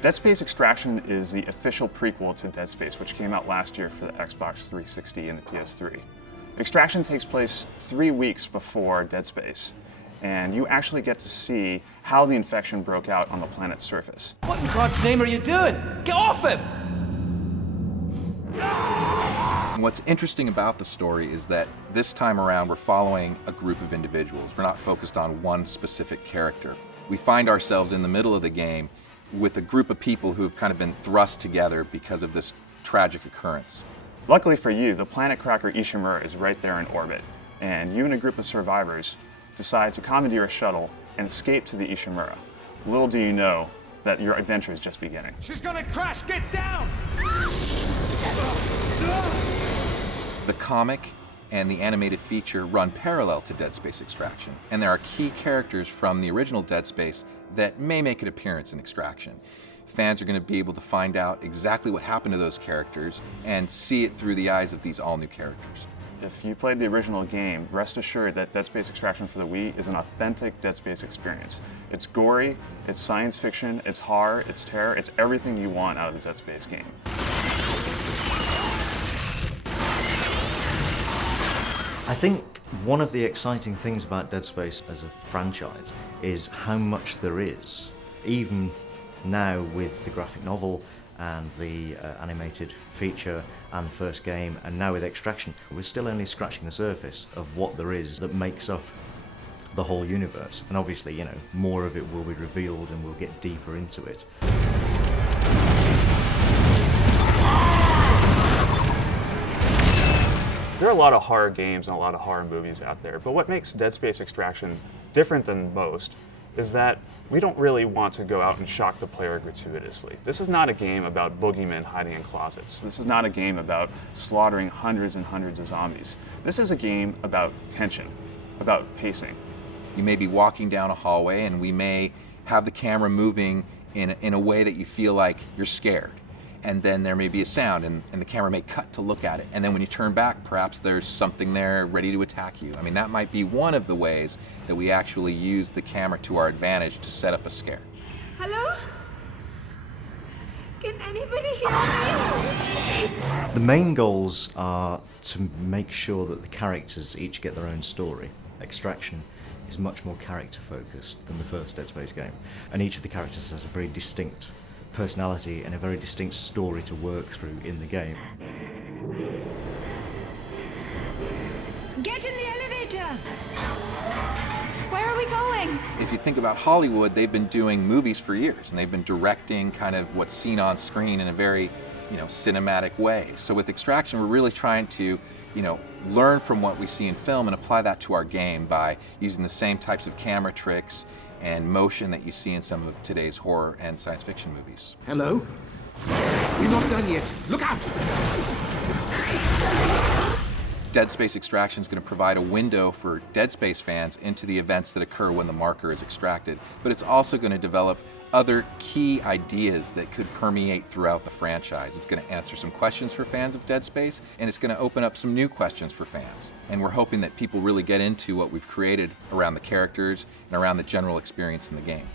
Dead Space Extraction is the official prequel to Dead Space, which came out last year for the Xbox 360 and the PS3. Extraction takes place 3 weeks before Dead Space, and you actually get to see how the infection broke out on the planet's surface. What in God's name are you doing? Get off him! And what's interesting about the story is that this time around we're following a group of individuals. We're not focused on one specific character. We find ourselves in the middle of the game with a group of people who have kind of been thrust together because of this tragic occurrence. Luckily for you, the planet cracker Ishimura is right there in orbit, and you and a group of survivors decide to commandeer a shuttle and escape to the Ishimura. Little do you know that your adventure is just beginning. She's gonna crash! Get down! The comic and the animated feature run parallel to Dead Space Extraction, and there are key characters from the original Dead Space that may make an appearance in Extraction. Fans are going to be able to find out exactly what happened to those characters and see it through the eyes of these all-new characters. If you played the original game, rest assured that Dead Space Extraction for the Wii is an authentic Dead Space experience. It's gory, it's science fiction, it's horror, it's terror, it's everything you want out of a Dead Space game. I think one of the exciting things about Dead Space as a franchise is how much there is. Even now with the graphic novel and the animated feature and the first game, and now with Extraction, we're still only scratching the surface of what there is that makes up the whole universe. And obviously, you know, more of it will be revealed and we'll get deeper into it. There are a lot of horror games and a lot of horror movies out there, but what makes Dead Space Extraction different than most is that we don't really want to go out and shock the player gratuitously. This is not a game about boogeymen hiding in closets. This is not a game about slaughtering hundreds and hundreds of zombies. This is a game about tension, about pacing. You may be walking down a hallway and we may have the camera moving in a way that you feel like you're scared. And then there may be a sound and the camera may cut to look at it. And then when you turn back, perhaps there's something there ready to attack you. I mean, that might be one of the ways that we actually use the camera to our advantage to set up a scare. Hello? Can anybody hear me? The main goals are to make sure that the characters each get their own story. Extraction is much more character focused than the first Dead Space game. And each of the characters has a very distinct personality and a very distinct story to work through in the game. Get in the elevator! Where are we going? If you think about Hollywood, they've been doing movies for years and they've been directing kind of what's seen on screen in a very, cinematic way. So with Extraction, we're really trying to, learn from what we see in film and apply that to our game by using the same types of camera tricks and motion that you see in some of today's horror and science fiction movies. Hello? We're not done yet. Look out! Dead Space Extraction is going to provide a window for Dead Space fans into the events that occur when the marker is extracted, but it's also going to develop other key ideas that could permeate throughout the franchise. It's going to answer some questions for fans of Dead Space, and it's going to open up some new questions for fans. And we're hoping that people really get into what we've created around the characters and around the general experience in the game.